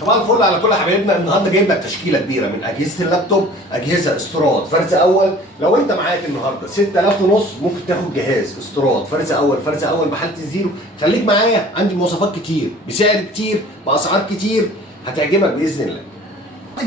طبعا الفل على كل حبايبنا. النهارده جايب لك تشكيله كبيره من اجهزه اللابتوب، اجهزه استيراد فرز اول. لو انت معاك النهارده 6000 ونص ممكن تاخد جهاز استيراد فرز اول بحاله الزيرو. خليك معايا، عندي مواصفات كتير بسعر كتير باسعار كتير هتعجبك باذن الله.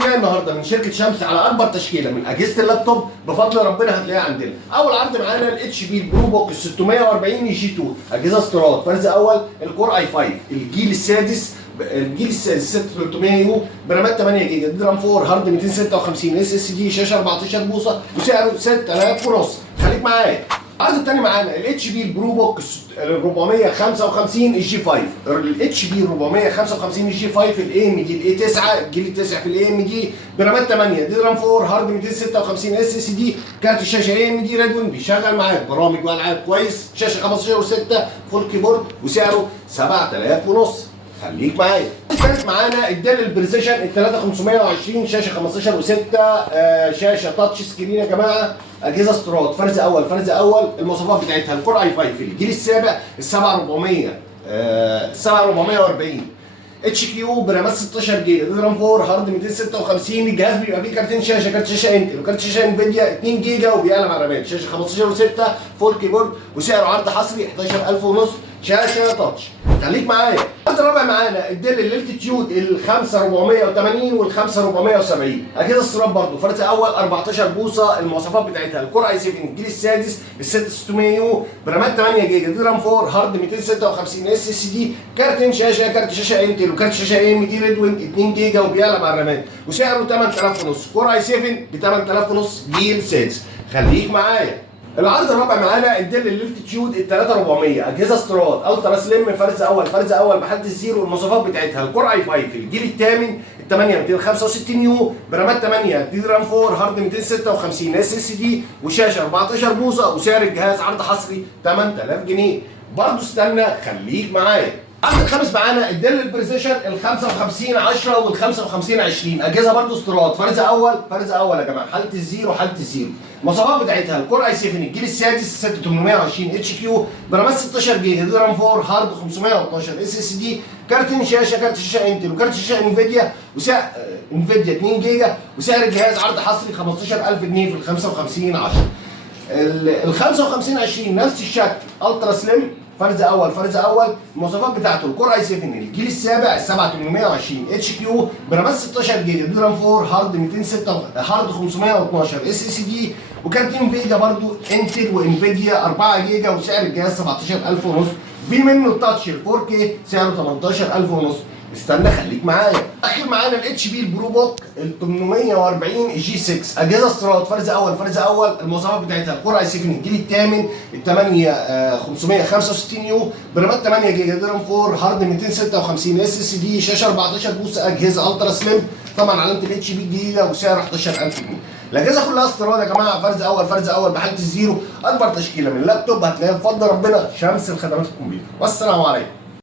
جاي النهارده من شركه شمس على اكبر تشكيله من اجهزه اللابتوب بفضل ربنا هتلاقيها عندنا. اول عرض معانا الاتش بي البرو بوك 640 جي 2 اجهزه استيراد فرز اول، الكور اي 5 الجيل السادس 6300 يو برامات 8 جيجا، دي رام 4 هارد 256 اس اس دي، شاشه 14 بوصه وسعره 6000 ونص. خليك معايا. العرض الثاني معانا الاتش بي البرو بوك 455 الجي 5، الاتش بي 455 الجي 5 الاي ام دي الاي 9 الجيل التاسع في الاي ام دي برامات 8، دي رام 4 هارد 256 اس اس دي، كارت الشاشه اي ام دي ريدوين بيشغل معاك برامج والعاب كويس، شاشه 15 و6 فول كيبورد وسعره 7000 ونص. خليك معايا. الثالث معانا الديل البريسيشن ال 3520 شاشه 15 و6 شاشه تاتش سكرين يا جماعه، اجهزه استيراد فرز اول. المواصفات بتاعتها الكور اي 5 الجيل السابع ال 7440 اتش كيو برامات 16 جيجا، دي رام 4 هارد 256. الجهاز بيبقى فيه كارتين شاشه، كارت شاشه انتل وكارت شاشه انفيديا 2 جيجا وبيعلى مع رامات، شاشه 15 و6 فول كيبورد وسعره عرض حصري 11000 ونص، شاشه تاتش. خليك معايا. العرض الرابع معانا الديل الالتيتيود ال 5480 وال 5470 اجهزه استيراد برضه فرز اول 14 بوصه. المواصفات بتاعتها الكور اي 7 الجيل السادس ال 6600 يو برامات 8 جيجا، دي رام 4 هارد 256 اس اس دي، كارتين شاشه كارت شاشه انتل وكارت شاشه اي ام دي ريدوين 2 جيجا وبيعلى مع الرامات وسعره 8000 ونص. كور اي 7 ب 8000 ونص جيل سادس. خليك معايا. العرض الرابع معانا الديل الالتيتيود ال 3400 اجهزه استيراد الترا سليم فرز اول بحاله الزيرو. المواصفات بتاعتها الكور اي 5 الجيل الثامن ال 8 265 يو برامات 8، دي رام 4 هارد 256 اس اس دي وشاشه 14 بوصه وسعر الجهاز عرض حصري 8000 جنيه. برضه استنى خليك معايا. العرض الخامس معانا الديل البريسيشن ال 5510 وال 5520 اجهزه برضه استيراد فرز اول يا جماعه، حاله الزيرو. المواصفات بتاعتها الكور اي 7 الجيل السادس 6820 اتش كيو برامات 16 جيجا، دي رام 4 هارد 512 اس اس دي، كارتين شاشه كارت شاشه انتل وكارت شاشه انفيديا وسعر انفيديا 2 جيجا وسعر الجهاز عرض حصري 15000 جنيه في ال 5510. ال 5520 نفس الشكل الترا سليم فرز اول. المواصفات بتاعته الكور اي 7 الجيل السابع ال 7820 اتش كيو برامات 16 جيجا، دي رام 4 هارد 512 اس اس دي وكارتين فيجا برضو انتل وانفيديا 4 جيجا وسعر الجهاز 17000 ونص. في منه التاتش ال 4K سعره 18000 ونص. استنى خليك معايا. اخر معانا الاتش بي البرو بوك ال 840 جي 6 اجهزه استيراد فرز اول. المواصفات بتاعتها الكور اي 7 الجيل الثامن ال 8565 يو برامات 8 جيجا، دي رام 4 هارد 256 اس اس دي، شاشه 14 بوصه، اجهزه الترا سليم طبعا علامه الاتش بي الجديده وسعر 11000 جنيه. الاجهزه كلها استيراد يا جماعه فرز اول بحاله الزيرو. اكبر تشكيله من اللابتوب هتلاقيها بفضل ربنا شمس الخدمات الكمبيوتر. والسلام عليكم.